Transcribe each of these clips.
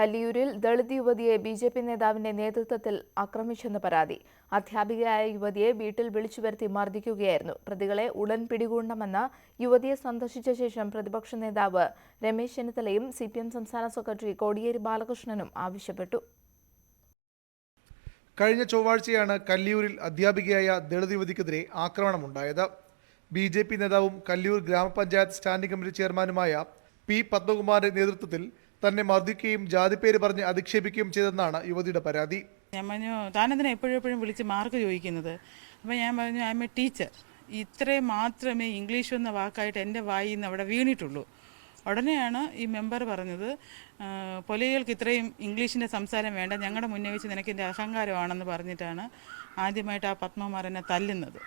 കല്ലിയൂരിൽ ദളിത് യുവതിയെ ബി.ജെ.പി. നേതാവിന്റെ നേതൃത്വത്തിൽ ആക്രമിച്ചെന്ന് പരാതി. അധ്യാപികയായ യുവതിയെ വീട്ടിൽ വിളിച്ചുവരുത്തി മർദ്ദിക്കുകയായിരുന്നു. പ്രതികളെ ഉടൻ പിടികൂടണമെന്ന് യുവതിയെ സന്ദർശിച്ച ശേഷം പ്രതിപക്ഷ നേതാവ് രമേശ് ചെന്നിത്തലയും CPM സംസ്ഥാന സെക്രട്ടറി കോടിയേരി ബാലകൃഷ്ണനും ആവശ്യപ്പെട്ടു. കഴിഞ്ഞ ചൊവ്വാഴ്ചയാണ് കല്ലിയൂരിൽ അധ്യാപികയായ ദളിത് യുവതിക്കെതിരെ ആക്രമണമുണ്ടായത്. ബി.ജെ.പി. നേതാവും കല്ലിയൂർ ഗ്രാമപഞ്ചായത്ത് സ്റ്റാൻഡിംഗ് കമ്മിറ്റി ചെയർമാനുമായ പി. പത്മകുമാറിന്റെ നേതൃത്വത്തിൽ തന്നെ മർദ്ദിക്കുകയും ജാതിപ്പേര് പറഞ്ഞ് അധിക്ഷേപിക്കുകയും ചെയ്തെന്നാണ് യുവതിയുടെ പരാതി. ഞാൻ പറഞ്ഞു, താനെന്തിനാ എപ്പോഴും വിളിച്ച് മാർക്ക് ചോദിക്കുന്നത്? അപ്പോൾ ഞാൻ പറഞ്ഞു, ഐ എം എ ടീച്ചർ. ഇത്രയും മാത്രമേ ഇംഗ്ലീഷ് എന്ന വാക്കായിട്ട് എൻ്റെ വായിൽ നിന്ന് അവിടെ വീണിട്ടുള്ളൂ. ഉടനെയാണ് ഈ മെമ്പർ പറഞ്ഞത്, പൊലയികൾക്ക് ഇത്രയും ഇംഗ്ലീഷിൻ്റെ സംസാരം വേണ്ട, ഞങ്ങളുടെ മുന്നേ വെച്ച് നിനക്ക് എൻ്റെ അഹങ്കാരമാണെന്ന് പറഞ്ഞിട്ടാണ് ആദ്യമായിട്ട് ആ പത്മകുമാർ എന്നെ തല്ലുന്നത്.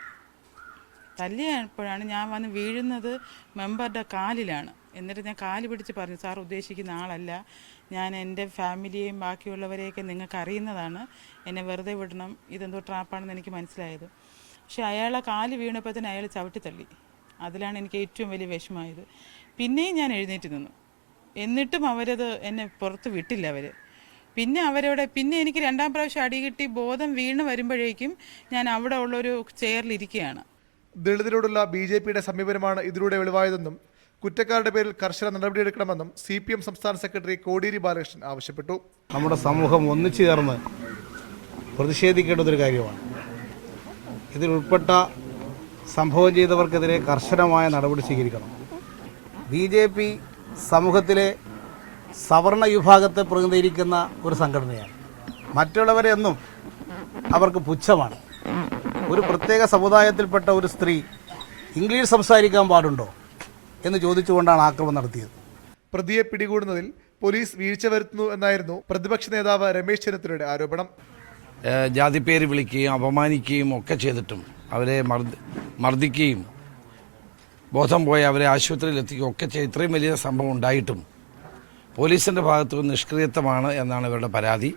തല്ലിയപ്പോഴാണ് ഞാൻ വന്ന് വീഴുന്നത് മെമ്പറുടെ കാലിലാണ്. എന്നിട്ട് ഞാൻ കാല് പിടിച്ച് പറഞ്ഞു, സാർ ഉദ്ദേശിക്കുന്ന ആളല്ല, ഞാൻ എൻ്റെ ഫാമിലിയെയും ബാക്കിയുള്ളവരെയൊക്കെ നിങ്ങൾക്ക് അറിയുന്നതാണ്, എന്നെ വെറുതെ വിടണം, ഇതെന്തോ ട്രാപ്പാണെന്ന് എനിക്ക് മനസ്സിലായത്. പക്ഷേ അയാളെ കാല് വീണപ്പോൾ തന്നെ അയാൾ ചവിട്ടിത്തള്ളി. അതിലാണ് എനിക്ക് ഏറ്റവും വലിയ വിഷമമായത്. പിന്നെയും ഞാൻ എഴുന്നേറ്റ് നിന്നു. എന്നിട്ടും അവരത് എന്നെ പുറത്ത് വിട്ടില്ല. പിന്നെ എനിക്ക് രണ്ടാം പ്രാവശ്യം അടി കിട്ടി ബോധം വീണ് വരുമ്പോഴേക്കും ഞാൻ അവിടെ ഉള്ളൊരു ചെയറിലിരിക്കുകയാണ്. ദളിതരോടുള്ള ബി.ജെ.പിയുടെ സമീപനമാണ് ഇതിലൂടെ വെളിവായതെന്നും കുറ്റക്കാരുടെ പേരിൽ കർശന നടപടിയെടുക്കണമെന്നും CPM സംസ്ഥാന സെക്രട്ടറി കോടിയേരി ബാലകൃഷ്ണൻ ആവശ്യപ്പെട്ടു. നമ്മുടെ സമൂഹം ഒന്നിച്ചു ചേർന്ന് പ്രതിഷേധിക്കേണ്ടതൊരു കാര്യമാണ്. ഇതിൽ ഉൾപ്പെട്ട സംഭവം ചെയ്തവർക്കെതിരെ കർശനമായ നടപടി സ്വീകരിക്കണം. ബി.ജെ.പി. സമൂഹത്തിലെ സവർണ വിഭാഗത്തെ പ്രതിനിധീകരിക്കുന്ന ഒരു സംഘടനയാണ്. മറ്റുള്ളവരെ എന്നും അവർക്ക് പുച്ഛമാണ്. ഒരു പ്രത്യേക സമുദായത്തിൽപ്പെട്ട ഒരു സ്ത്രീ ഇംഗ്ലീഷ് സംസാരിക്കാൻ പാടുണ്ടോ എന്ന് ചോദിച്ചുകൊണ്ടാണ് ആക്രമണം നടത്തിയത്. പ്രതിയെ പിടികൂടുന്നതിൽ പോലീസ് വീഴ്ച വരുത്തുന്നു എന്നായിരുന്നു പ്രതിപക്ഷ നേതാവ് രമേശ് ചെന്നിത്തലയുടെ ആരോപണം. ജാതിപ്പേര് വിളിക്കുകയും അപമാനിക്കുകയും ഒക്കെ ചെയ്തിട്ടും അവരെ മർദ്ദിക്കുകയും ബോധം പോയി അവരെ ആശുപത്രിയിൽ എത്തിക്കുകയും ഒക്കെ ചെയ്ത് ഇത്രയും വലിയ സംഭവം ഉണ്ടായിട്ടും പോലീസിൻ്റെ ഭാഗത്തു നിന്ന് നിഷ്ക്രിയത്വമാണ് എന്നാണ് ഇവരുടെ പരാതി.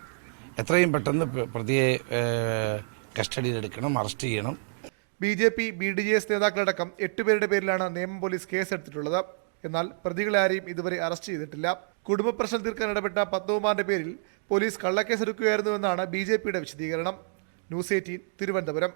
എത്രയും പെട്ടെന്ന് പ്രതിയെ കസ്റ്റഡിയിലെടുക്കണം, അറസ്റ്റ് ചെയ്യണം. ബി.ജെ.പി. BDJS നേതാക്കളടക്കം 8 പേരുടെ പേരിലാണ് നിയമം പോലീസ് കേസെടുത്തിട്ടുള്ളത്. എന്നാൽ പ്രതികളെ ആരെയും ഇതുവരെ അറസ്റ്റ് ചെയ്തിട്ടില്ല. കുടുംബ പ്രശ്നം തീർക്കാൻ ഇടപെട്ട പത്മകുമാറിന്റെ പേരിൽ പോലീസ് കള്ളക്കേസെടുക്കുകയായിരുന്നുവെന്നാണ് ബി.ജെ.പിയുടെ വിശദീകരണം. ന്യൂസ് 18 തിരുവനന്തപുരം.